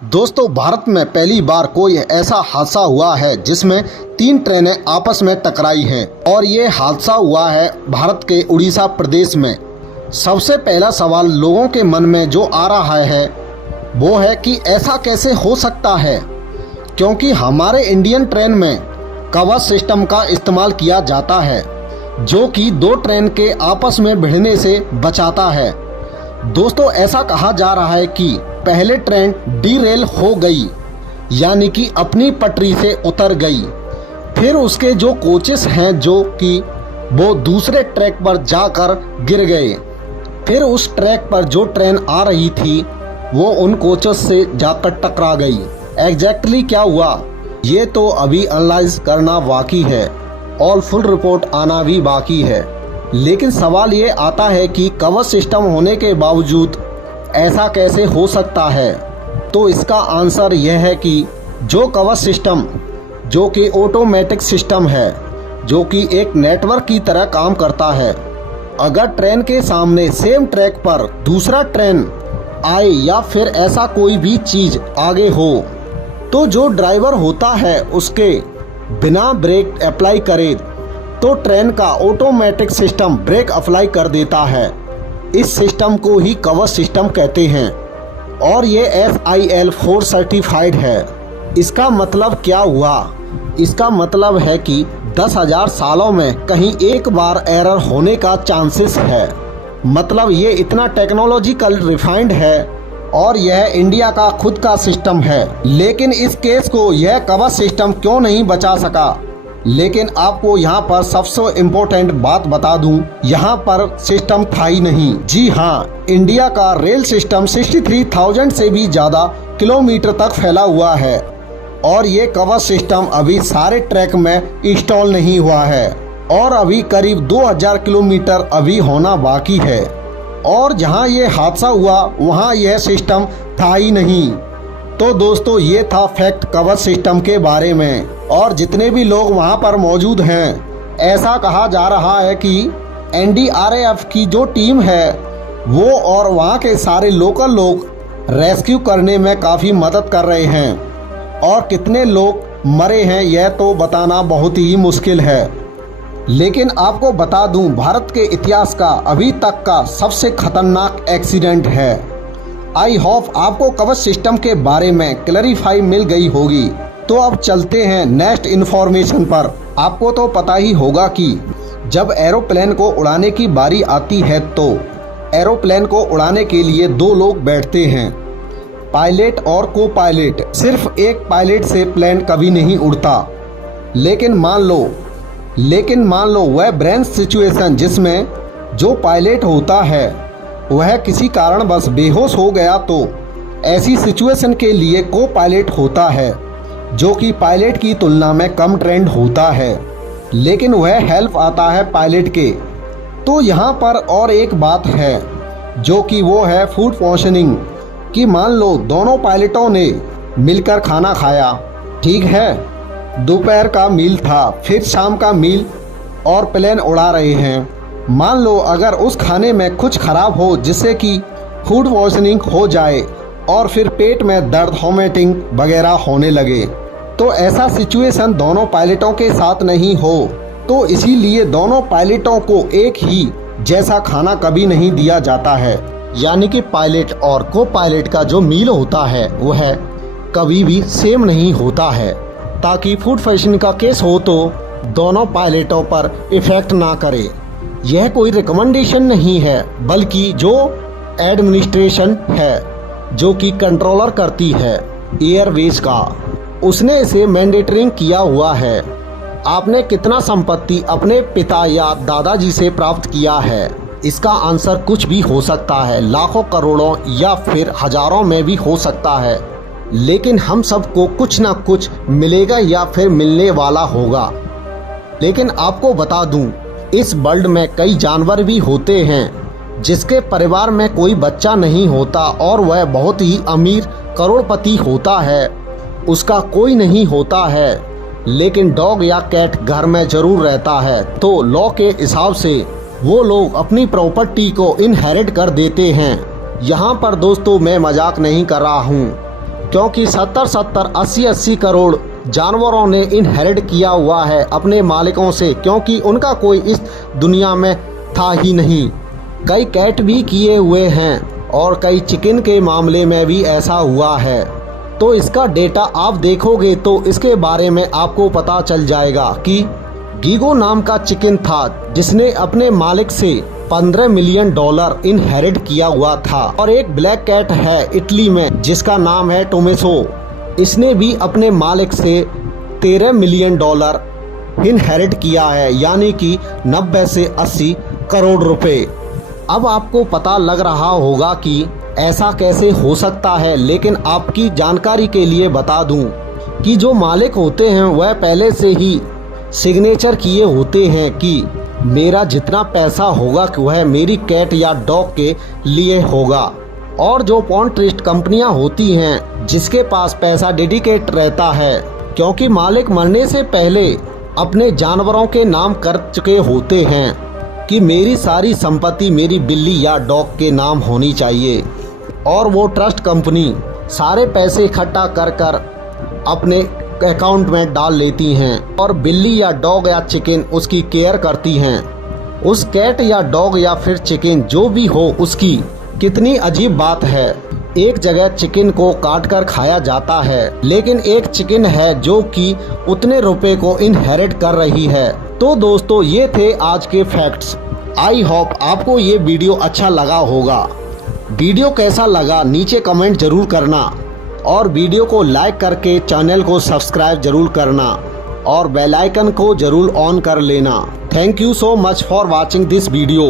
दोस्तों, भारत में पहली बार कोई ऐसा हादसा हुआ है जिसमें 3 ट्रेनें आपस में टकराई हैं और ये हादसा हुआ है भारत के उड़ीसा प्रदेश में। सबसे पहला सवाल लोगों के मन में जो आ रहा है वो है कि ऐसा कैसे हो सकता है, क्योंकि हमारे इंडियन ट्रेन में कवच सिस्टम का इस्तेमाल किया जाता है जो कि 2 ट्रेन के आपस में भिड़ने से बचाता है। दोस्तों, ऐसा कहा जा रहा है कि पहले ट्रेन डीरेल हो गई, यानी कि अपनी पटरी से उतर गई। फिर उसके जो कोचेस हैं जो कि वो दूसरे ट्रैक पर जाकर गिर गए। फिर उस ट्रैक पर जो ट्रेन आ रही थी वो उन कोचेस से जाकर टकरा गई। एग्जैक्टली क्या हुआ ये तो अभी एनालाइज करना बाकी है और फुल रिपोर्ट आना भी बाकी है। लेकिन सवाल ये आता है कि कवच सिस्टम होने के बावजूद ऐसा कैसे हो सकता है। तो इसका आंसर यह है कि जो कवच सिस्टम जो कि ऑटोमेटिक सिस्टम है, जो कि एक नेटवर्क की तरह काम करता है। अगर ट्रेन के सामने सेम ट्रैक पर दूसरा ट्रेन आए या फिर ऐसा कोई भी चीज आगे हो तो जो ड्राइवर होता है उसके बिना ब्रेक अप्लाई करे तो ट्रेन का ऑटोमेटिक सिस्टम ब्रेक अप्लाई कर देता है। इस सिस्टम को ही कवच सिस्टम कहते हैं और ये SIL 4 सर्टिफाइड है। इसका मतलब क्या हुआ? इसका मतलब है कि 10,000 सालों में कहीं एक बार एरर होने का चांसेस है। मतलब ये इतना टेक्नोलॉजिकल रिफाइंड है और यह इंडिया का खुद का सिस्टम है। लेकिन इस केस को यह कवच सिस्टम क्यों नहीं बचा सका? लेकिन आपको यहाँ पर सबसे इम्पोर्टेंट बात बता दूं, यहाँ पर सिस्टम था ही नहीं। जी हाँ, इंडिया का रेल सिस्टम 63,000 से भी ज्यादा किलोमीटर तक फैला हुआ है और ये कवच सिस्टम अभी सारे ट्रैक में इंस्टॉल नहीं हुआ है और अभी करीब 2000 किलोमीटर अभी होना बाकी है। और जहाँ ये हादसा हुआ वहाँ यह सिस्टम था ही नहीं। तो दोस्तों, ये था फैक्ट कवच सिस्टम के बारे में। और जितने भी लोग वहाँ पर मौजूद हैं, ऐसा कहा जा रहा है कि NDRAF की जो टीम है वो और वहाँ के सारे लोकल लोग रेस्क्यू करने में काफ़ी मदद कर रहे हैं। और कितने लोग मरे हैं यह तो बताना बहुत ही मुश्किल है। लेकिन आपको बता दूं, भारत के इतिहास का अभी तक का सबसे खतरनाक एक्सीडेंट है। आई होप आपको कवच सिस्टम के बारे में क्लैरिफाई मिल गई होगी। तो अब चलते हैं नेक्स्ट इन्फॉर्मेशन पर। आपको तो पता ही होगा कि जब एरोप्लेन को उड़ाने की बारी आती है तो एरोप्लेन को उड़ाने के लिए 2 लोग बैठते हैं, पायलट और को पायलट। सिर्फ एक पायलट से प्लेन कभी नहीं उड़ता। लेकिन मान लो वह ब्रेन सिचुएशन जिसमें जो पायलट होता है वह किसी कारणवश बेहोश हो गया तो ऐसी सिचुएशन के लिए को पायलट होता है जो कि पायलट की तुलना में कम ट्रेंड होता है, लेकिन वह हेल्प आता है पायलट के। तो यहाँ पर और एक बात है जो कि वो है फूड पॉइजनिंग, कि मान लो दोनों पायलटों ने मिलकर खाना खाया, ठीक है, दोपहर का मील था, फिर शाम का मील और प्लेन उड़ा रहे हैं। मान लो अगर उस खाने में कुछ खराब हो जिससे कि फूड पॉइजनिंग हो जाए और फिर पेट में दर्द, वोमिटिंग वगैरह होने लगे, तो ऐसा सिचुएशन दोनों पायलटों के साथ नहीं हो। तो इसीलिए दोनों पायलटों को एक ही जैसा खाना कभी नहीं दिया जाता है, यानी कि पायलट और को पायलट का जो मील होता है वह कभी भी सेम नहीं होता है, ताकि फूड पॉइजनिंग का केस हो तो दोनों पायलटों पर इफेक्ट ना करे। यह कोई रिकमेंडेशन नहीं है, बल्कि जो एडमिनिस्ट्रेशन है जो कि कंट्रोलर करती है एयरवेज का, उसने इसे मैंडेटरी किया हुआ है। आपने कितना संपत्ति अपने पिता या दादाजी से प्राप्त किया है? इसका आंसर कुछ भी हो सकता है, लाखों, करोड़ों या फिर हजारों में भी हो सकता है। लेकिन हम सबको कुछ ना कुछ मिलेगा या फिर मिलने वाला होगा। लेकिन आपको बता दूं, इस वर्ल्ड में कई जानवर भी होते हैं जिसके परिवार में कोई बच्चा नहीं होता और वह बहुत ही अमीर करोड़पति होता है, उसका कोई नहीं होता है, लेकिन डॉग या कैट घर में जरूर रहता है। तो लॉ के हिसाब से वो लोग अपनी प्रॉपर्टी को इनहेरिट कर देते हैं। यहाँ पर दोस्तों मैं मजाक नहीं कर रहा हूँ। क्योंकि 70-70, 80-80 करोड़ जानवरों ने इनहेरिट किया हुआ है अपने मालिकों से, क्योंकि उनका कोई इस दुनिया में था ही नहीं। कई कैट भी किए हुए हैं और कई चिकन के मामले में भी ऐसा हुआ है। तो इसका डेटा आप देखोगे तो इसके बारे में आपको पता चल जाएगा कि गीगो नाम का चिकन था जिसने अपने मालिक से $15 मिलियन इनहेरिट किया हुआ था। और एक ब्लैक कैट है इटली में जिसका नाम है टोमेसो, इसने भी अपने मालिक से $13 मिलियन इनहेरिट किया है, यानी कि 90 से 80 करोड़ रुपए। अब आपको पता लग रहा होगा कि ऐसा कैसे हो सकता है, लेकिन आपकी जानकारी के लिए बता दूं कि जो मालिक होते हैं वह पहले से ही सिग्नेचर किए होते हैं कि मेरा जितना पैसा होगा वह मेरी कैट या डॉग के लिए होगा। और जो पॉन्ड ट्रस्ट कंपनियां होती हैं जिसके पास पैसा डेडिकेट रहता है, क्योंकि मालिक मरने से पहले अपने जानवरों के नाम कर चुके होते हैं कि मेरी सारी संपत्ति मेरी बिल्ली या डॉग के नाम होनी चाहिए, और वो ट्रस्ट कंपनी सारे पैसे इकट्ठा कर कर अपने अकाउंट में डाल लेती हैं और बिल्ली या डॉग या चिकन उसकी केयर करती हैं। उस कैट या डॉग या फिर चिकन जो भी हो उसकी कितनी अजीब बात है। एक जगह चिकन को काट कर खाया जाता है, लेकिन एक चिकन है जो कि उतने रुपए को इनहेरिट कर रही है। तो दोस्तों ये थे आज के फैक्ट्स। आई होप आपको ये वीडियो अच्छा लगा होगा। वीडियो कैसा लगा नीचे कमेंट जरूर करना और वीडियो को लाइक करके चैनल को सब्सक्राइब जरूर करना और बेल आइकन को जरूर ऑन कर लेना। Thank you so much for watching this video.